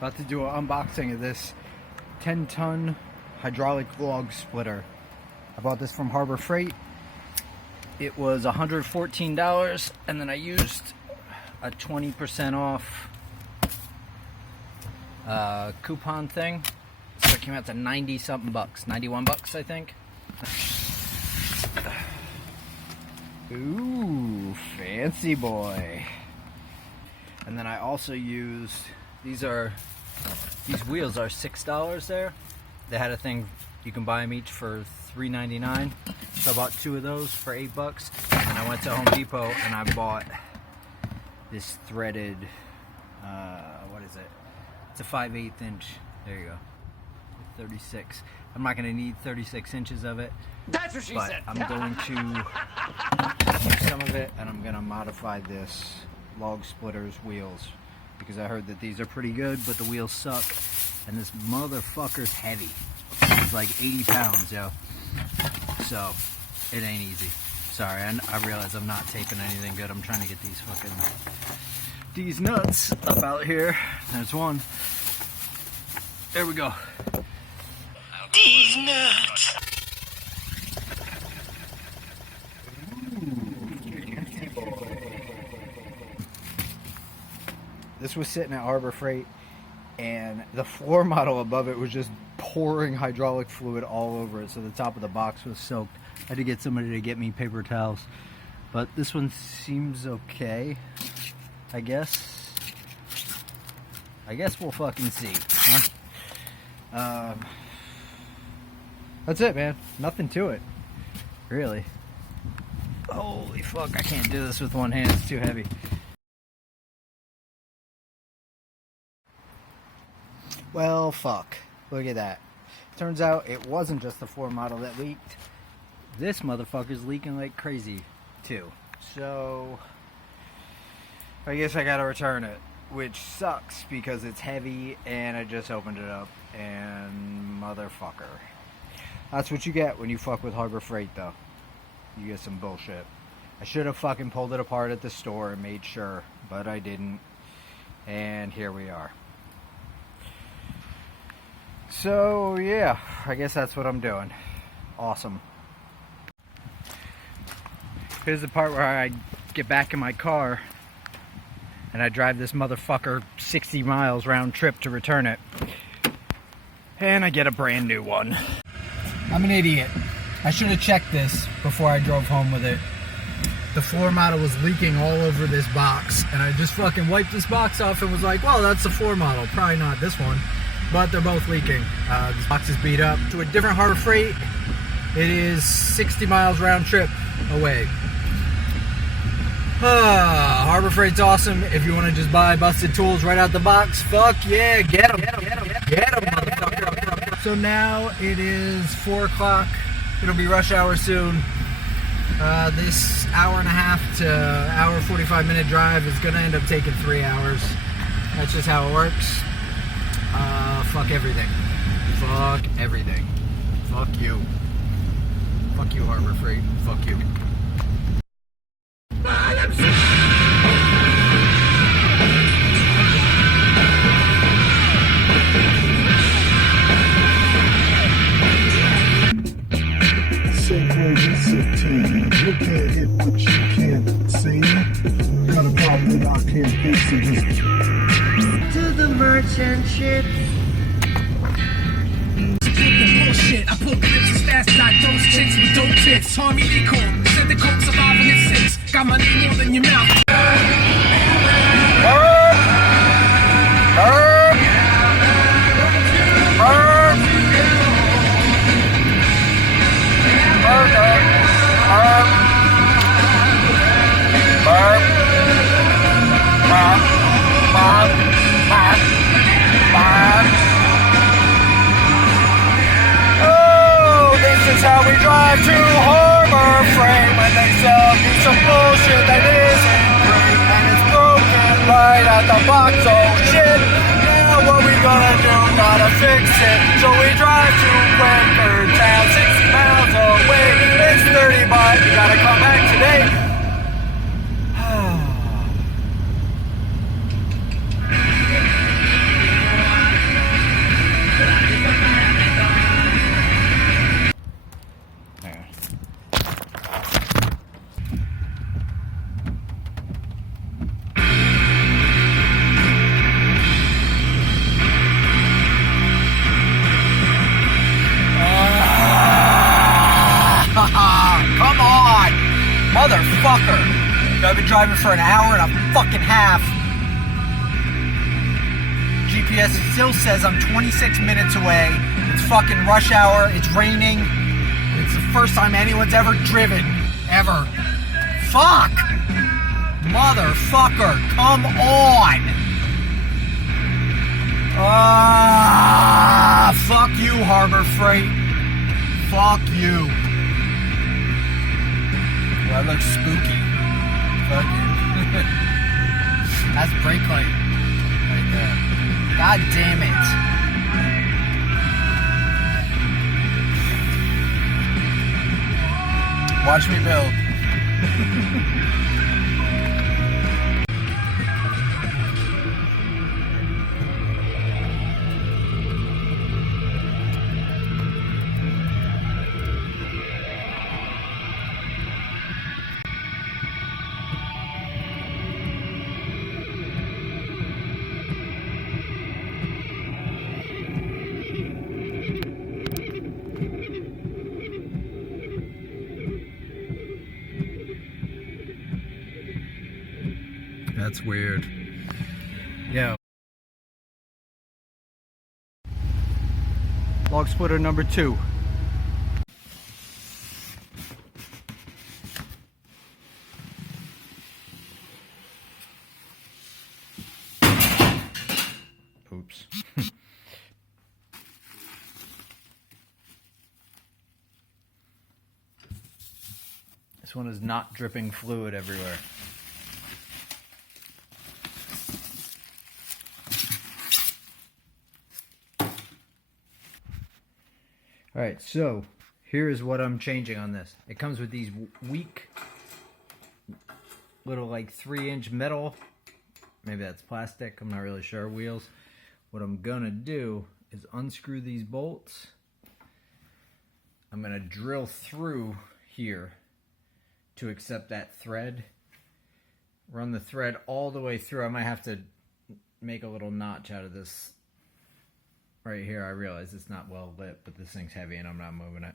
About to do an unboxing of this 10-ton hydraulic log splitter. I bought this from Harbor Freight. It was $114, and then I used a 20% off coupon thing. So it came out to 90 something bucks, 91 bucks I think. Ooh, fancy boy. And then I also used, these wheels are $6 there. They had a thing, you can buy them each for $3.99. So I bought 2 of those for $8. And I went to Home Depot and I bought this threaded, what is it? It's a 5/8 inch. There you go. 36. I'm not going to need 36 inches of it. That's what she said. I'm going to use some of it, and I'm going to modify this log splitter's wheels because I heard that these are pretty good, but the wheels suck, and this motherfucker's heavy. It's like 80 pounds, yo. So it ain't easy. Sorry, I realize I'm not taping anything good. I'm trying to get these nuts up out here. There's one. There we go. These nuts. This was sitting at Harbor Freight, and the floor model above it was just pouring hydraulic fluid all over it, so the top of the box was soaked. I had to get somebody to get me paper towels, but this one seems okay. I guess we'll fucking see, huh? That's it, man. Nothing to it, really. Holy fuck, I can't do this with one hand. It's too heavy. Well, fuck. Look at that. Turns out it wasn't just the floor model that leaked. This motherfucker's leaking like crazy, too. So, I guess I gotta return it, which sucks because it's heavy and I just opened it up, and motherfucker. That's what you get when you fuck with Harbor Freight, though. You get some bullshit. I should have fucking pulled it apart at the store and made sure, but I didn't. And here we are. So, yeah, I guess that's what I'm doing. Awesome. Here's the part where I get back in my car and I drive this motherfucker 60 miles round trip to return it. And I get a brand new one. I'm an idiot. I should have checked this before I drove home with it. The floor model was leaking all over this box, and I just fucking wiped this box off and was like, well, that's the floor model, probably not this one. But they're both leaking. This box is beat up. To a different Harbor Freight, it is 60 miles round trip away. Harbor Freight's awesome. If you want to just buy busted tools right out the box, fuck yeah, get them, motherfucker. So now it is 4 o'clock. It'll be rush hour soon. This hour and a half to hour 45-minute drive is gonna end up taking 3 hours. That's just how it works. Fuck everything. Fuck everything. Fuck you. Fuck you, Harbor Freight. Fuck you. You can't hit what you can't see. Got a problem I can't fix it. Just to the merchant ship. Bullshit. I pull clips as fast as I those chicks with dope tits. Tommy Lee Cole, said the coke's alive in his 6. Got my name more than your mouth. Oh, this is how we drive to Harbor Freight when they sell you some bullshit that isn't great and it's broken right out the box. Oh shit! Now what we gonna do? Gotta fix it. So we drive to Quaker Town, 60 miles away. It's 30 bucks. You gotta come back today. driving for an hour and a fucking half. GPS still says I'm 26 minutes away. It's fucking rush hour. It's raining. It's the first time anyone's ever driven. Ever. Fuck! Motherfucker, come on! Fuck you, Harbor Freight. Fuck you. Well, that looks spooky. Fuck you. That's brake light right there. God damn it. Watch me build. That's weird. Yeah. Log splitter number 2. Oops. This one is not dripping fluid everywhere. Alright, so here is what I'm changing on this. It comes with these weak little like 3-inch metal, maybe that's plastic, I'm not really sure, wheels. What I'm gonna do is unscrew these bolts. I'm gonna drill through here to accept that thread. Run the thread all the way through. I might have to make a little notch out of this right here. I realize it's not well lit, but this thing's heavy and I'm not moving it.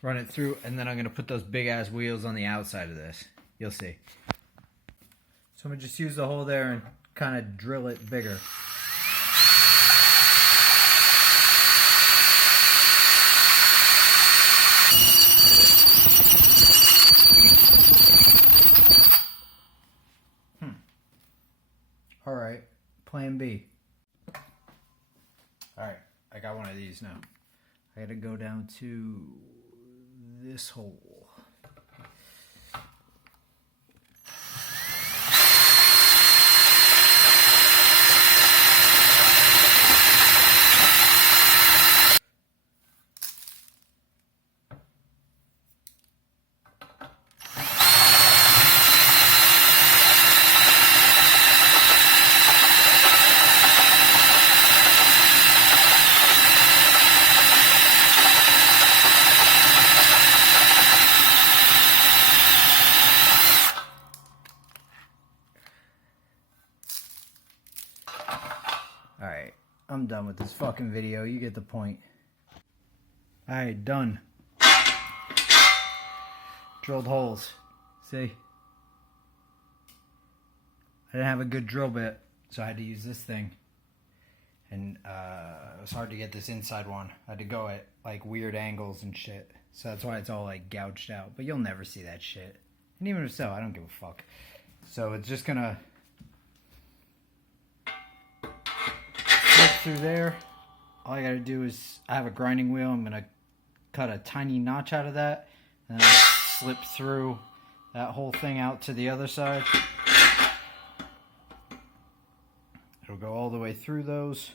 Run it through, and then I'm going to put those big ass wheels on the outside of this. You'll see. So I'm going to just use the hole there and kind of drill it bigger. Alright, plan B. Alright, I got one of these now. I gotta go down to this hole. Alright, I'm done with this fucking video. You get the point. Alright, done. Drilled holes. See? I didn't have a good drill bit, so I had to use this thing. And it was hard to get this inside one. I had to go at like weird angles and shit. So that's why it's all like gouged out. But you'll never see that shit. And even if so, I don't give a fuck. So it's just gonna slip through there. All I gotta do is, I have a grinding wheel. I'm gonna cut a tiny notch out of that. And then I'll slip through that whole thing out to the other side. It'll go all the way through those.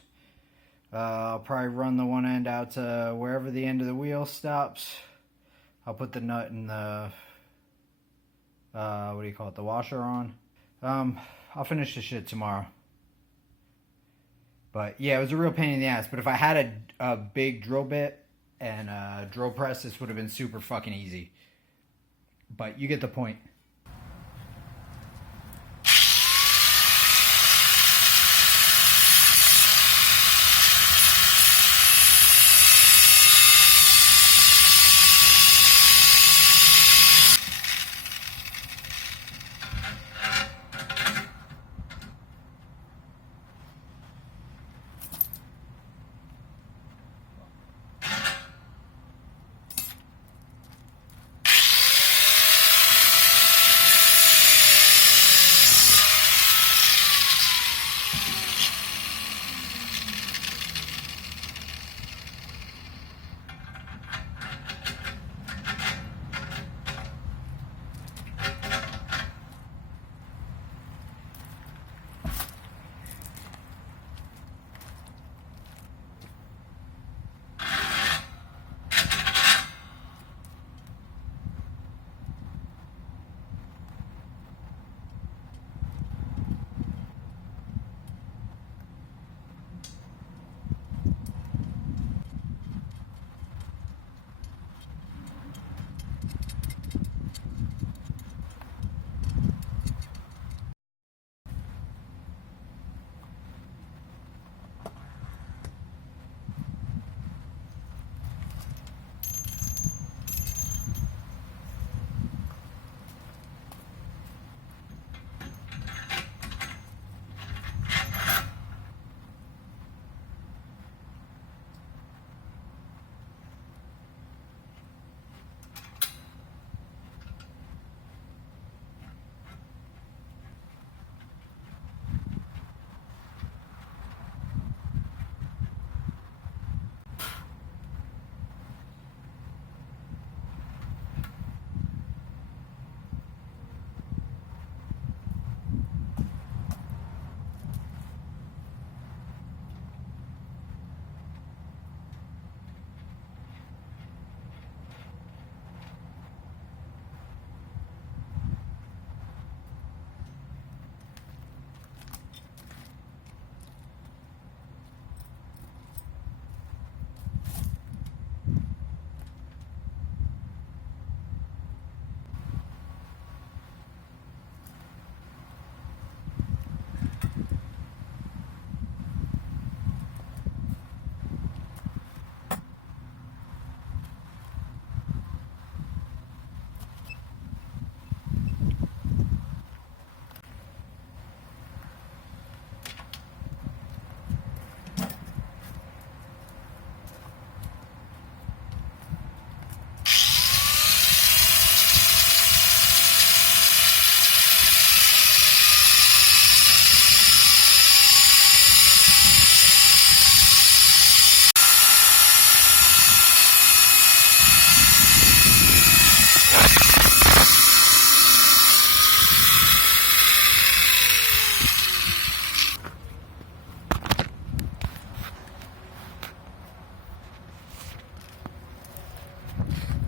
I'll probably run the one end out to wherever the end of the wheel stops. I'll put the nut in the, what do you call it, the washer on. I'll finish the shit tomorrow. But yeah, it was a real pain in the ass. But if I had a big drill bit and a drill press, this would have been super fucking easy. But you get the point.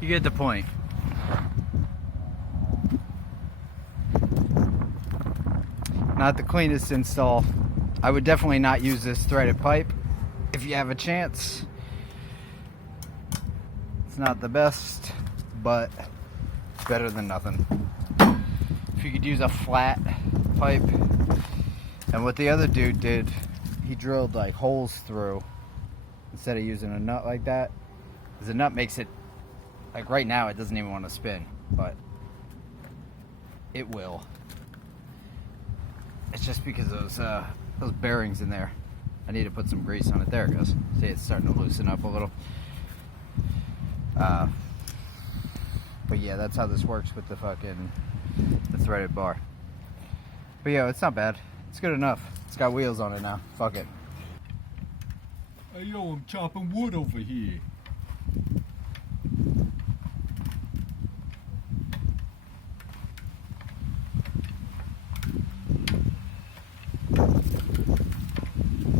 You get the point. Not the cleanest install. I would definitely not use this threaded pipe if you have a chance. It's not the best, but it's better than nothing. If you could use a flat pipe. And what the other dude did, he drilled like holes through instead of using a nut like that. Because the nut makes it, like right now it doesn't even want to spin, but it will. It's just because those bearings in there. I need to put some grease on it. There it goes. See, it's starting to loosen up a little. But yeah, that's how this works with the threaded bar. But yeah, it's not bad. It's good enough. It's got wheels on it now. Fuck it. Hey yo, I'm chopping wood over here.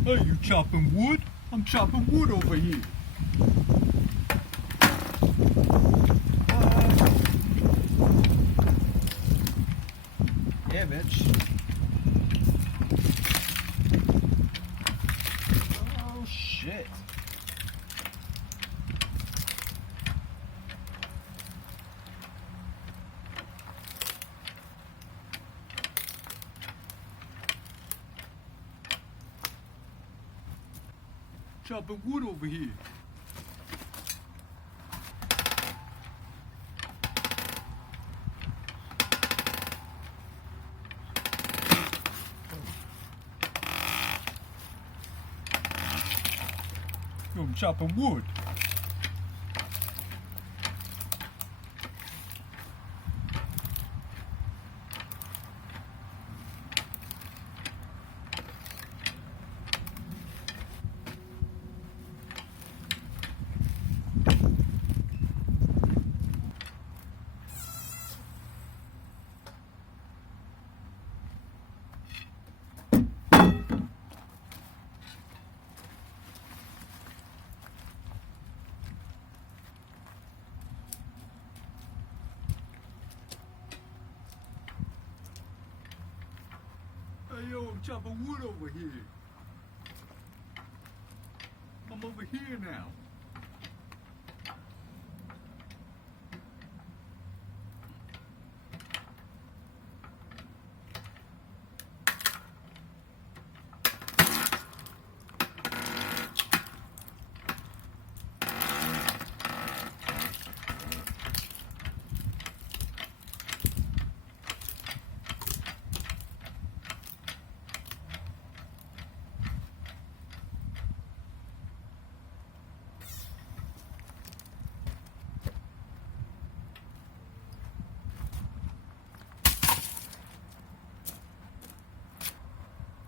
Hey, you chopping wood? I'm chopping wood over here. Yeah, bitch. Oh shit. Chopping wood over here. Yo, I'm chopping wood. Hey yo, I'm chopping wood over here. I'm over here now.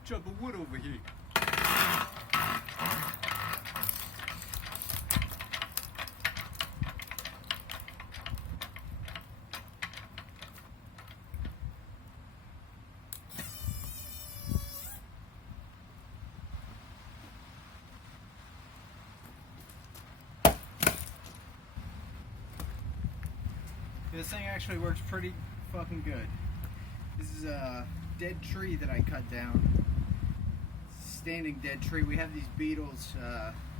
Chopping wood over here. This thing actually works pretty fucking good. This is a dead tree that I cut down. Standing dead tree. We have these beetles,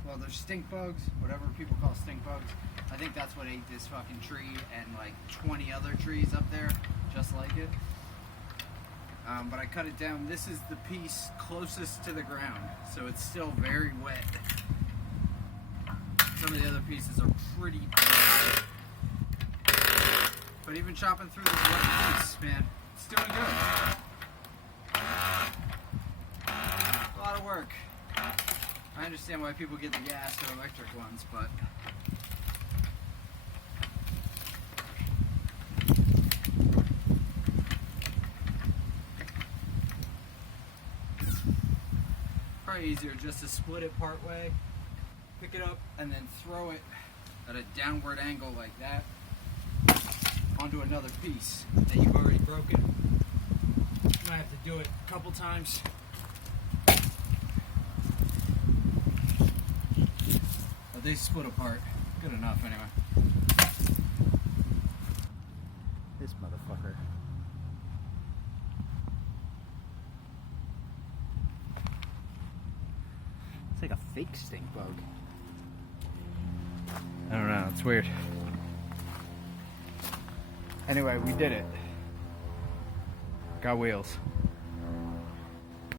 well, they're stink bugs, whatever people call stink bugs. I think that's what ate this fucking tree and like 20 other trees up there, just like it. But I cut it down. This is the piece closest to the ground, so it's still very wet. Some of the other pieces are pretty dry. But even chopping through this wet piece, man, it's doing good. A lot of work. I understand why people get the gas or electric ones, but probably easier just to split it part way, pick it up, and then throw it at a downward angle like that onto another piece that you've already broken. You might have to do it a couple times. But they split apart. Good enough anyway. motherfucker. It's like a fake stink bug. I don't know, it's weird. Anyway, we did it. Got wheels.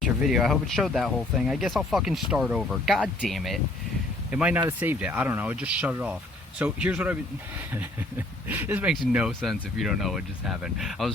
Your video, I hope it showed that whole thing. I guess I'll fucking start over. God damn it. It might not have saved it. I don't know. It just shut it off. So here's what I've been... This makes no sense if you don't know what just happened. I was